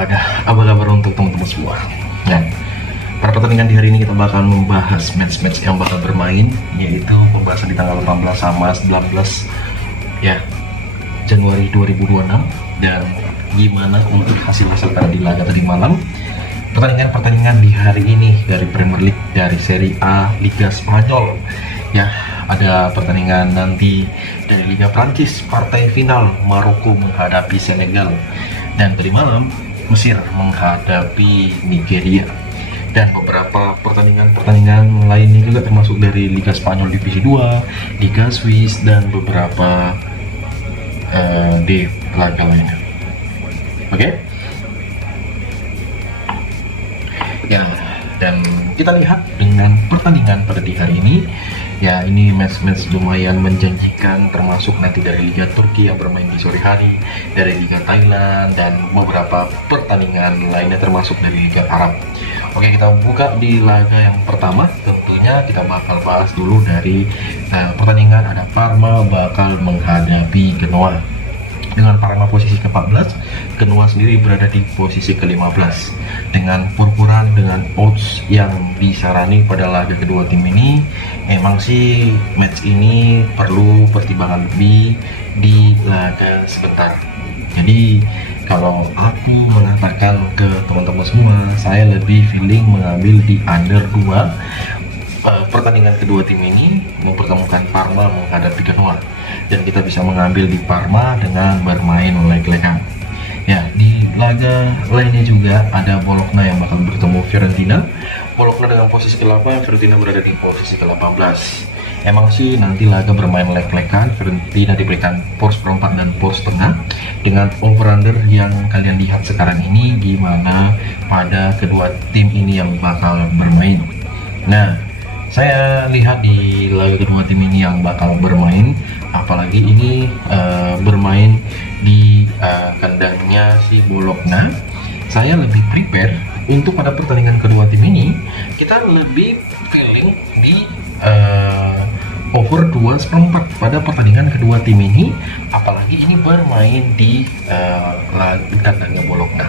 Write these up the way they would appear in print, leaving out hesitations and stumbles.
laga. Apa kabar untuk teman-teman semua? Ya, pada pertandingan di hari ini kita bakal membahas match-match yang bakal bermain, yaitu pembahasan di tanggal 18 sama 19 ya Januari 2026, dan gimana untuk hasil-hasil pada di laga tadi malam. Pertandingan-pertandingan di hari ini dari Premier League, dari Serie A, Liga Spanyol. Ya, ada pertandingan nanti dari Liga Prancis, partai final Maroko menghadapi Senegal, dan tadi malam Mesir menghadapi Nigeria, dan beberapa pertandingan lainnya juga termasuk dari Liga Spanyol Divisi 2, Liga Swiss, dan beberapa di laga lainnya. Oke? Ya, dan kita lihat dengan pertandingan pada di hari ini. Ya, ini match-match lumayan menjanjikan, termasuk nanti dari Liga Turki yang bermain di sore hari, dari Liga Thailand, dan beberapa pertandingan lainnya termasuk dari Liga Arab. Oke, kita buka di laga yang pertama. Tentunya kita bakal bahas dulu dari pertandingan ada Parma bakal menghadapi Genoa. Dengan Parma posisi ke-14, Genoa sendiri berada di posisi ke-15. Dengan perkuran dengan odds yang disarani pada laga kedua tim ini, emang sih match ini perlu pertimbangan lebih di laga sebentar. Jadi kalau aku mengatakan ke teman-teman semua, saya lebih feeling mengambil di under 2. Pertandingan kedua tim ini mempertemukan Parma menghadapi Genoa, dan kita bisa mengambil di Parma dengan bermain leg-legan. Ya, di laga lainnya juga ada Bologna yang bakal bertemu Fiorentina. Bologna dengan posisi ke-8, Fiorentina berada di posisi ke-18. Emang sih nanti laga bermain leg-legan, Fiorentina diberikan poros perempat dan poros tengah. Dengan over-under yang kalian lihat sekarang ini, gimana pada kedua tim ini yang bakal bermain. Nah, saya lihat di laga kedua tim ini yang bakal bermain, apalagi ini bermain di kandangnya si Bologna, saya lebih prepare untuk pada pertandingan kedua tim ini. Kita lebih feeling di over 2/4 pada pertandingan kedua tim ini, apalagi ini bermain di kandangnya Bologna.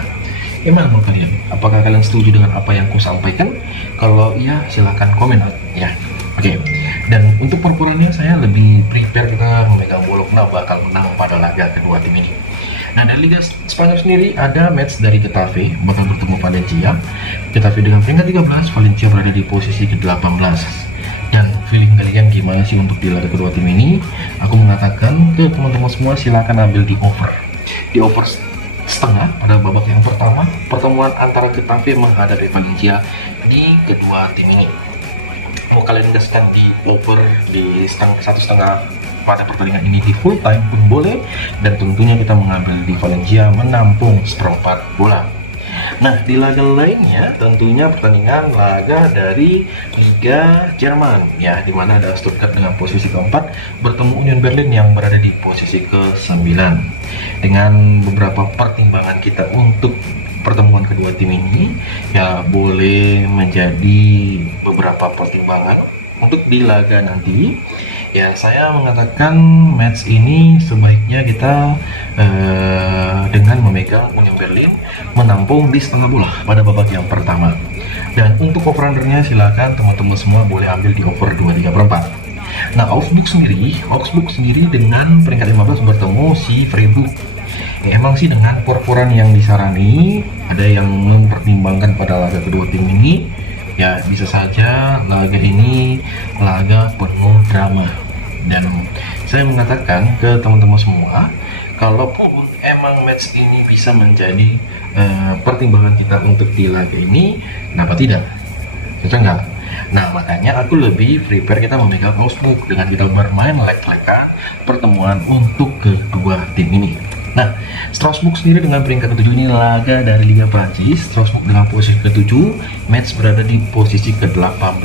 Gimana menurut kalian? Apakah kalian setuju dengan apa yang ku sampaikan? Kalau iya, silahkan komen ya. Oke. Dan untuk perkurannya saya lebih prepare kita memegang Bologna bakal menang pada laga kedua tim ini. Nah, dari Liga Spanyol sendiri ada match dari Getafe bakal bertemu Valencia. Getafe dengan peringkat 13, Valencia berada di posisi ke-18. Dan feeling kalian gimana sih untuk di laga kedua tim ini? Aku mengatakan ke teman-teman semua, silakan ambil di over. Di over setengah pada babak yang pertama pertemuan antara Getafe menghadapi Valencia di kedua tim ini. Mau kalian gaskan di over di 1,5 pada pertandingan ini di full time pun boleh, dan tentunya kita mengambil di Valencia menampung seperempat bola. Nah, di laga lainnya tentunya pertandingan laga dari Liga Jerman ya, dimana ada Stuttgart dengan posisi keempat bertemu Union Berlin yang berada di posisi ke-9. Dengan beberapa pertimbangan kita untuk pertemuan kedua tim ini, ya boleh menjadi beberapa pertimbangan untuk di laga nanti. Ya, saya mengatakan match ini sebaiknya kita dengan memegang Union Berlin menampung di setengah bola pada babak yang pertama. Dan untuk over-undernya silakan teman-teman semua boleh ambil di over 2/3/4. Nah, Augsburg sendiri dengan peringkat 15 bertemu si Freiburg. Emang sih dengan perkuran yang disarani, ada yang mempertimbangkan pada laga kedua tim ini, ya bisa saja laga ini laga penuh drama. Dan saya mengatakan ke teman-teman semua, kalaupun emang match ini bisa menjadi pertimbangan kita untuk di laga ini, kenapa tidak? Cocok nggak? Nah, makanya aku lebih prepare kita memegang Augsburg dengan kita bermain leg-legan pertemuan untuk kedua tim ini. Nah, Strasbourg sendiri dengan peringkat ke-7 ini laga dari Liga Prancis. Strasbourg dengan posisi ke-7, match berada di posisi ke-18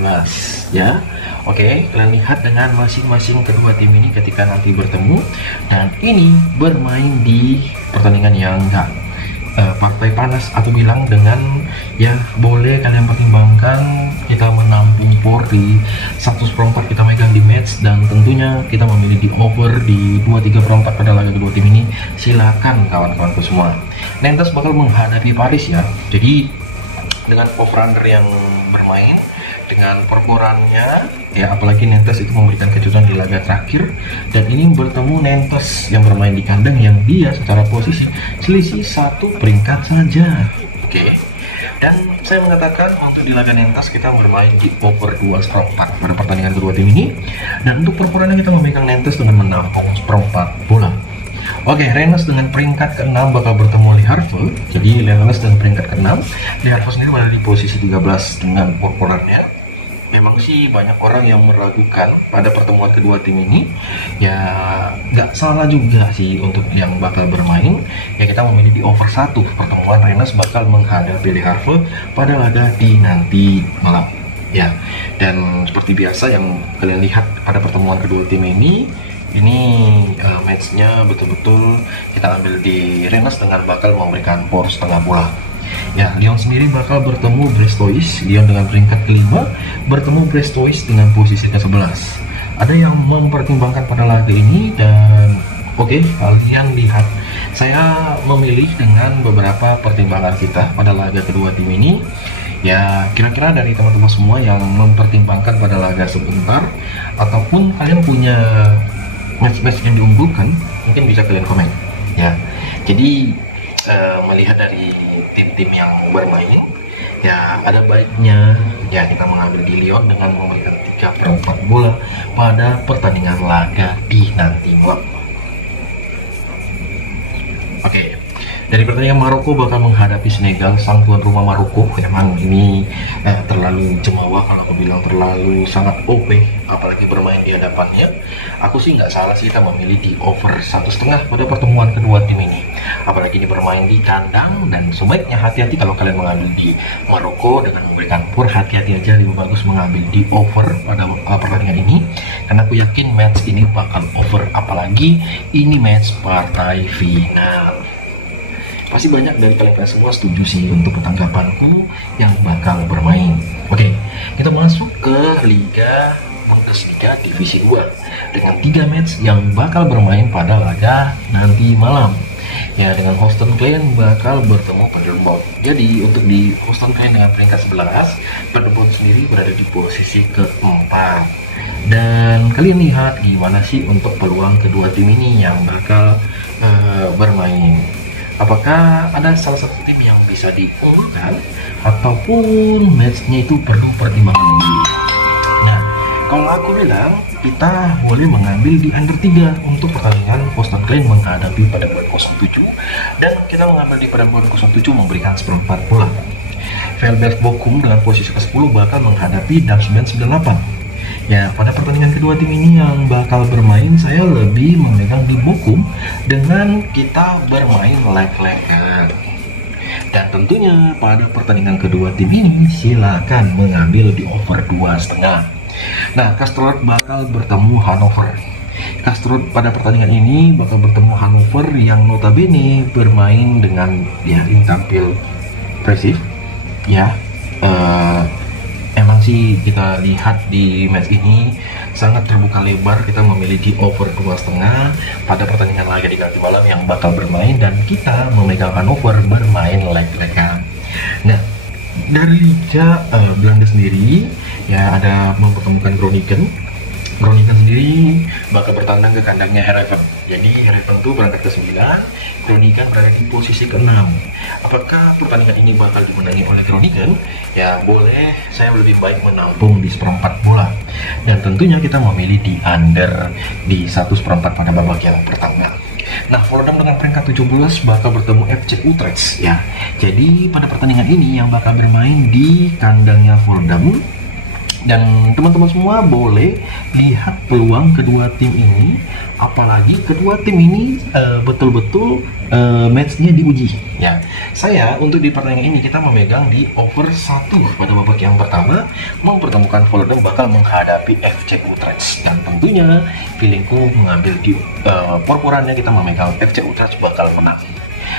ya. Oke, kalian lihat dengan masing-masing kedua tim ini ketika nanti bertemu, dan ini bermain di pertandingan yang enggak partai panas. Aku bilang dengan ya boleh kalian pertimbangkan kita menampung por di 1/4 kita megang di match, dan tentunya kita memilih di over di 2/3/4 pada laga kedua tim ini. Silakan kawan-kawanku semua. Nantes bakal menghadapi Paris ya, jadi dengan over-under yang bermain dengan perborannya ya, apalagi Nantes itu memberikan kejutan di laga terakhir, dan ini bertemu Nantes yang bermain di kandang yang dia secara posisi selisih 1 peringkat saja. Oke. Dan saya mengatakan untuk di laga Nantes kita bermain di over 2/4 pada pertandingan kedua tim ini, dan untuk perborannya kita memegang Nantes dengan menampung 1/4 bola. Oke, Rennes dengan peringkat ke-6 bakal bertemu Le Havre. Jadi Rennes dengan peringkat ke-6, Le Havre sendiri berada di posisi 13 dengan perborannya. Memang sih banyak orang yang meragukan pada pertemuan kedua tim ini. Ya nggak salah juga sih untuk yang bakal bermain. Ya kita memilih di over 1 pertemuan Rennes bakal menghadapi Le Havre pada laga di nanti malam. Ya, dan seperti biasa yang kalian lihat pada pertemuan kedua tim ini matchnya betul-betul kita ambil di Rennes dengan bakal memberikan por setengah bola. Ya, Lyon sendiri bakal bertemu Brestois. Lyon dengan peringkat ke-5 bertemu Brestois dengan posisi ke-11. Ada yang mempertimbangkan pada laga ini, dan oke, kalian lihat saya memilih dengan beberapa pertimbangan kita pada laga kedua tim ini. Ya, kira-kira dari teman-teman semua yang mempertimbangkan pada laga sebentar, ataupun kalian punya match-match yang diunggulkan, mungkin bisa kalian komen ya. Jadi melihat dari tim-tim yang bermain, ya ada baiknya ya kita mengambil di Lyon dengan memberikan 3/4 bola pada pertandingan laga di nanti malam. Oke. Dari pertandingan Maroko bakal menghadapi Senegal, sang tuan rumah Maroko. Memang ini terlalu cemawah kalau aku bilang, terlalu sangat OP, apalagi bermain di hadapannya. Aku sih nggak salah sih kita memilih di over 1,5 pada pertemuan kedua tim ini. Apalagi ini bermain di kandang, dan sebaiknya hati-hati kalau kalian mengambil di Maroko dengan memberikan por. Hati-hati aja, lebih bagus mengambil di over pada pertandingan ini, karena aku yakin match ini bakal over, apalagi ini match partai final. Pasti banyak dari kalian semua setuju sih untuk ketanggapanku yang bakal bermain. Oke, kita masuk ke Liga Bundesliga Divisi 2 dengan 3 match yang bakal bermain pada laga nanti malam. Ya, dengan Holstein Kiel bakal bertemu Paderborn. Jadi untuk di Holstein Kiel dengan peringkat 11, Paderborn sendiri berada di posisi ke-4. Dan kalian lihat gimana sih untuk peluang kedua tim ini yang bakal bermain. Apakah ada salah satu tim yang bisa diunggulkan, ataupun matchnya itu perlu pertimbangan lebih? Nah, kalau aku bilang kita boleh mengambil di under 3 untuk pertandingan Holstein Kiel menghadapi Paderborn 07, dan kita mengambil di Paderborn 07 memberikan 1/4 bola. VfB Bochum dengan posisi ke-10 bakal menghadapi Darmstadt 98. Ya, pada pertandingan kedua tim ini yang bakal bermain, saya lebih memegang di Bochum dengan kita bermain leg-legan. Dan tentunya pada pertandingan kedua tim ini silakan mengambil di over 2,5. Nah, Kastrup bakal bertemu Hannover. Kastrup pada pertandingan ini bakal bertemu Hannover yang notabene bermain dengan ya tampil impresif ya. Emang sih kita lihat di match ini sangat terbuka lebar, kita memilih di over 2,5 pada pertandingan laga di nanti malam yang bakal bermain, dan kita memegang Hannover bermain leg-legan. Nah, dari Liga Belanda sendiri ya ada mempertemukan Groningen. Groningen sendiri bakal bertandang ke kandangnya Heerenveen. Jadi Heerenveen itu berangkat ke 9, Groningen berada di posisi ke-6. Apakah pertandingan ini bakal dimenangi oleh Groningen? Ya boleh, saya lebih baik menampung di 1/4 bola. Dan tentunya kita memilih di under di 1/4 pada babak yang pertama. Nah, Volendam dengan peringkat 17 bakal bertemu FC Utrecht ya. Jadi pada pertandingan ini yang bakal bermain di kandangnya Volendam. Dan teman-teman semua boleh lihat peluang kedua tim ini, apalagi kedua tim ini betul-betul matchnya diuji ya. Saya untuk di pertandingan ini kita memegang di over 1 pada babak yang pertama, mempertemukan Volendam bakal menghadapi FC Utrecht, dan tentunya feelingku mengambil di perporannya kita memegang FC Utrecht bakal menang.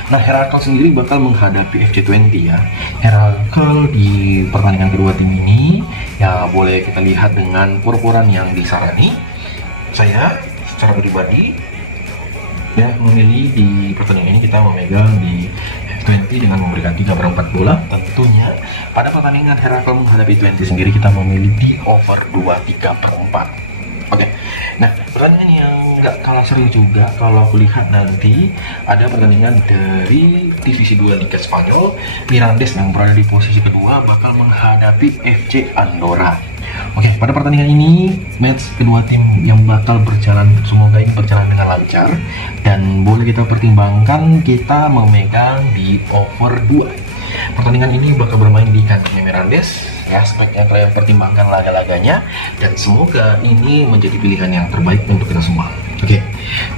Nah, Herakles sendiri bakal menghadapi FC20 ya. Herakles di pertandingan kedua tim ini ya boleh kita lihat dengan purpuran yang disarani. Saya secara pribadi ya memilih di pertandingan ini kita memegang di F20 dengan memberikan 3/4 bola. Tentunya pada pertandingan Herakles menghadapi 20 sendiri kita memilih di over 2/3/4. Oke, nah pertandingan yang nggak kalah seru juga kalau aku lihat nanti ada pertandingan dari Divisi 2 Liga Spanyol. Mirandes yang berada di posisi kedua bakal menghadapi FC Andorra. Oke, pada pertandingan ini match kedua tim yang bakal berjalan, semoga ini berjalan dengan lancar dan boleh kita pertimbangkan kita memegang di over 2. Pertandingan ini bakal bermain di kandangnya Mirandes ya, sebaiknya kalian pertimbangkan laga-laganya dan semoga ini menjadi pilihan yang terbaik untuk kita semua. Oke,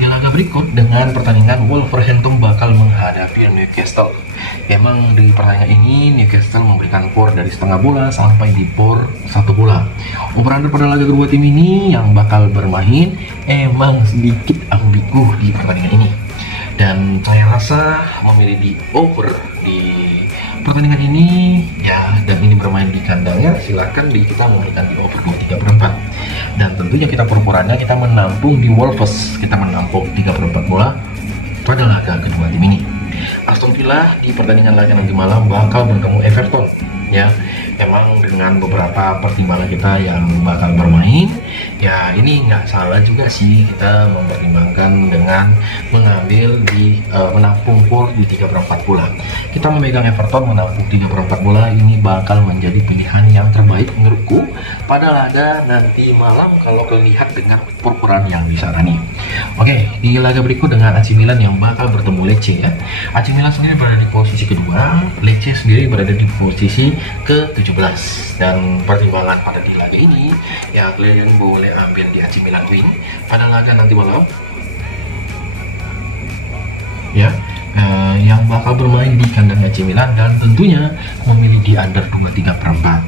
di laga berikut dengan pertandingan Wolverhampton bakal menghadapi Newcastle. Emang di pertandingan ini Newcastle memberikan por dari setengah bola sampai di por 1 bola. Over-under pada laga kedua tim ini yang bakal bermain emang sedikit ambigu di pertandingan ini. Dan saya rasa memilih di over di pertandingan ini ya, dan ini bermain di kandangnya, silakan kita memberikan di over 2/3/4. Dan tentunya kita purpurannya kita menampung di Wolves, kita menampung 3/4 bola pada laga kedua tim ini. Aston Villa di pertandingan laga nanti malam bakal bertemu Everton ya. Emang dengan beberapa pertimbangan kita yang bakal bermain ya, ini nggak salah juga sih kita mempertimbangkan dengan mengambil di menampung por di 3/4 bola. Kita memegang Everton menampung 3/4 bola, ini bakal menjadi pilihan yang terbaik menurutku pada laga nanti malam kalau melihat dengan purpuran yang disarani. Oke, di laga berikut dengan AC Milan yang bakal bertemu Lecce ya. AC Milan sendiri berada di posisi kedua, Lecce sendiri berada di posisi ke-17. Dan pertimbangan pada di laga ini ya, kalian boleh ambil di AC Milan win pada laga nanti malam ya, yang bakal bermain di kandang AC Milan dan tentunya memilih di under 2/3/4.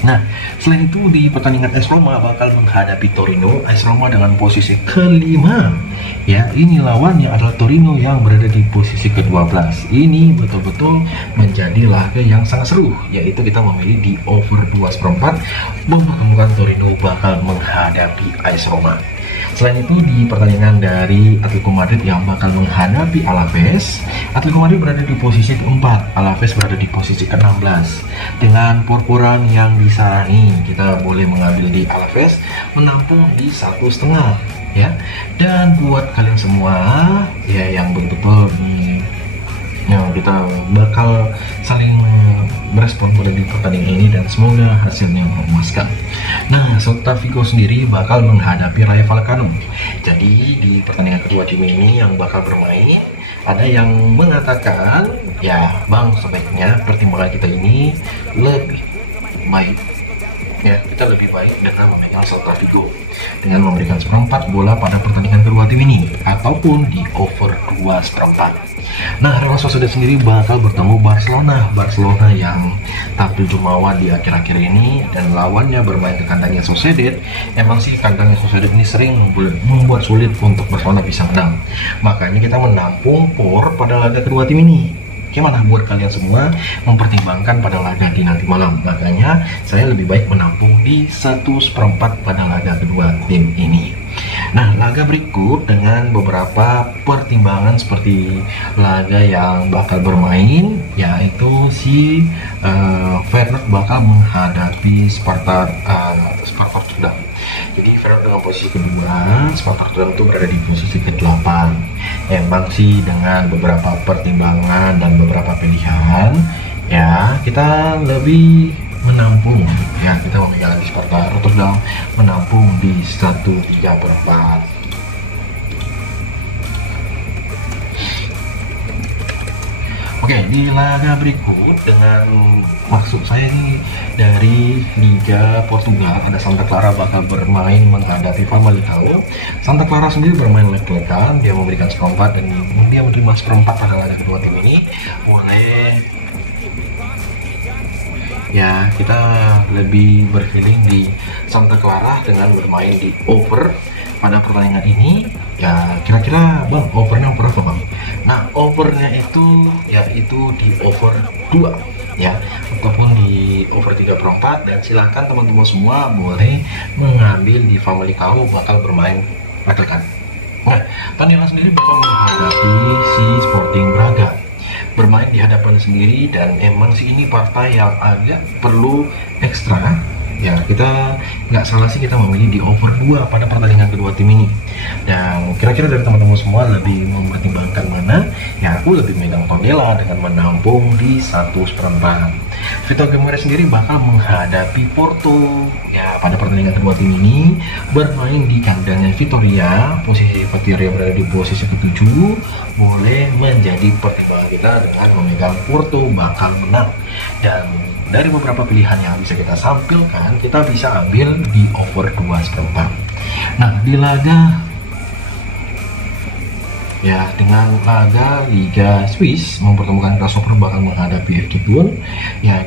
Nah, selain itu di pertandingan AS Roma bakal menghadapi Torino. AS Roma dengan posisi kelima ya, ini lawannya adalah Torino yang berada di posisi ke-12. Ini betul-betul menjadi laga yang sangat seru, yaitu kita memilih di over 2/4 mempertemukan Torino bakal menghadapi AS Roma. Selain itu di pertandingan dari Atletico Madrid yang bakal menghadapi Alaves, Atletico Madrid berada di posisi ke-4, Alaves berada di posisi ke-16. Dengan purpuran yang disarani, kita boleh mengambil di Alaves menampung di 1,5 ya. Dan buat kalian semua ya yang betul-betul ya, kita bakal saling merespon pada di pertandingan ini dan semoga hasilnya memuaskan. Nah, Celta Vigo sendiri bakal menghadapi Rayo Vallecano. Jadi di pertandingan kedua tim ini yang bakal bermain, ada yang mengatakan ya bang, sebaiknya pertimbangan kita ini lebih baik ya, kita lebih baik dengan memegang Celta Vigo dengan memberikan 1/4 bola pada pertandingan kedua tim ini ataupun di over 2/4. Nah, Real Sociedad sendiri bakal bertemu Barcelona yang tampil jumawa di akhir-akhir ini dan lawannya bermain ke kandangnya Sociedad. Emang sih kandangnya Sociedad ini sering membuat sulit untuk Barcelona bisa menang, makanya kita menampung por pada laga kedua tim ini. Gimana buat kalian semua mempertimbangkan pada laga di nanti malam? Makanya saya lebih baik menampung di 1/4 pada laga kedua tim ini. Nah, laga berikut dengan beberapa pertimbangan seperti laga yang bakal bermain, yaitu si Feyenoord bakal menghadapi Sparta Rotterdam. Jadi Feyenoord dengan posisi kedua, Sparta Rotterdam itu berada di posisi ke-8. Emang sih dengan beberapa pertimbangan dan beberapa pilihan ya, kita lebih menampung ya, kita memegang di Sparta Rotterdam menampung di 1/3/4. Oke, di laga berikut dengan maksud saya ini dari Liga Portugal, ada Santa Clara bakal bermain menghadapi Famalicão. Santa Clara sendiri bermain leg-legan, dia memberikan 1/4 dan dia menerima 1/4 pada laga kedua tim ini. Boleh ya, kita lebih berfeeling di Santa Clara dengan bermain di over pada pertandingan ini Ya kira-kira bang overnya berapa bang? Nah overnya itu yaitu di over 2 ya, ataupun di over 3/4, dan silahkan teman-teman semua boleh mengambil di family kamu bakal bermain rekan. Nah, Tanila sendiri bakal menghadapi si Sporting Braga, bermain di hadapan sendiri, dan emang sih ini partai yang agak perlu ekstra. Ya kita nggak salah sih kita memilih di over 2 pada pertandingan kedua tim ini. Dan kira-kira dari teman-teman semua lebih mempertimbangkan mana? Ya aku lebih megang Tondela dengan menampung di 1/4. Vitor Gemere sendiri bakal menghadapi Porto. Ya pada pertandingan kedua tim ini bermain di kandangnya Vitoria. Posisi Vitoria berada di posisi ke-7, boleh menjadi pertimbangan kita dengan memegang Porto bakal menang. Dan dari beberapa pilihan yang bisa kita sampilkan, kita bisa ambil di over 2/4. Nah, di laga ya dengan laga Liga Swiss mempertemukan Grasshopper bakal menghadapi FC Thun. Ya,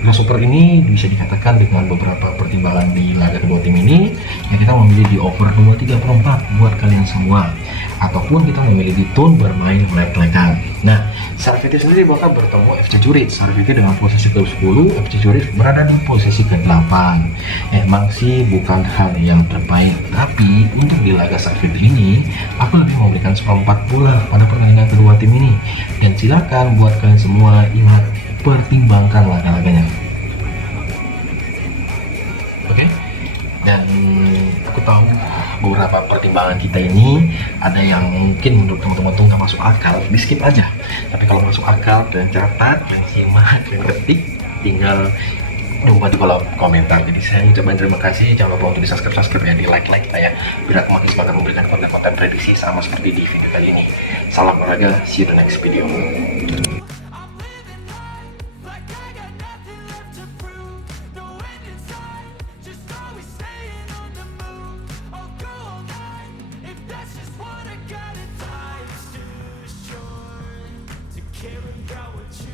Grasshopper ini bisa dikatakan dengan beberapa pertimbangan di laga kedua tim ini, ya kita memilih di over 2/3/4 buat kalian semua, ataupun kita memilih di Thun bermain leg-legan. Nah, Sarviti sendiri bakal bertemu FC Zurich. Sarviti dengan posisi ke-10, FC Zurich berada di posisi ke-8. Emang sih bukan hal yang terbaik, tapi untuk di laga Sarviti ini aku lebih memberikan 1/4 bola pada pertandingan kedua tim ini. Dan silakan buat kalian semua ingat, pertimbangkan laga-laganya. Oke? Dan aku tahu beberapa pertimbangan kita ini ada yang mungkin menurut teman-teman tuh nggak masuk akal, di skip aja. Tapi kalau masuk akal, kalian catat, kalian simak, kalian ketik, tinggal lupa di kolom komentar. Jadi saya ucapkan terima kasih, jangan lupa untuk di subscribe ya, di like ya, biar aku makin semangat memberikan konten-konten prediksi sama seperti di video kali ini. Salam olahraga, see you the next video. Care about what you